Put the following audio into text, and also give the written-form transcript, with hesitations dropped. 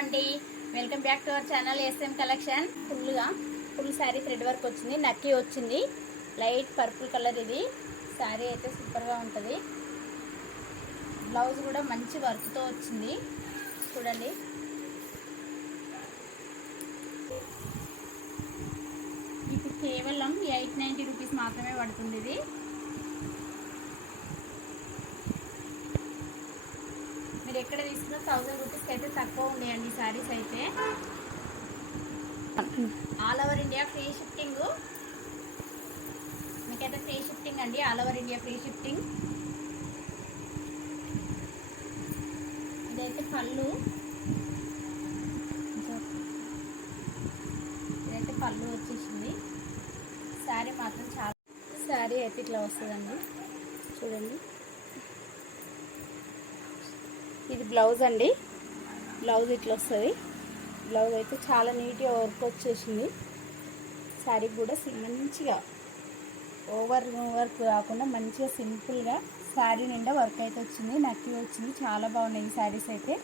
అండి, welcome back to our channel S M collection. Full sari thread work వచ్చింది, నక్కి వచ్చింది, లైట్ పర్పుల్ కలర్. ఇది శారీ అయితే సూపర్గా ఉంటుంది. బ్లౌజ్ కూడా మంచి వర్క్తో వచ్చింది చూడండి. ఇప్పుడు కేవలం 890 రూపీస్ మాత్రమే పడుతుంది. ఇది మీరు ఎక్కడ తీసుకున్నా 1000 రూపీస్కి అయితే తక్కువ ఉన్నాయండి ఈ శారీస్ అయితే. All over India free shifting, మీకైతే ఫ్రీ షిఫ్టింగ్ అండి. All over India free shifting. ఇదైతే పళ్ళు, ఇదైతే పళ్ళు వచ్చేసింది. శారీ మాత్రం చాలా, శారీ అయితే ఇట్లా వస్తుందండి చూడండి. ఇది బ్లౌజ్ అండి, బ్లౌజ్ ఇట్లా వస్తుంది. బ్లౌజ్ అయితే చాలా నీట్గా వర్క్ వచ్చేసింది. శారీ కూడా మంచిగా ఓవర్ వర్క్ కాకుండా మంచిగా సింపుల్గా శారీ నిండా వర్క్ అయితే వచ్చింది, నక్కి వచ్చింది. చాలా బాగున్నాయి ఈ శారీస్ అయితే.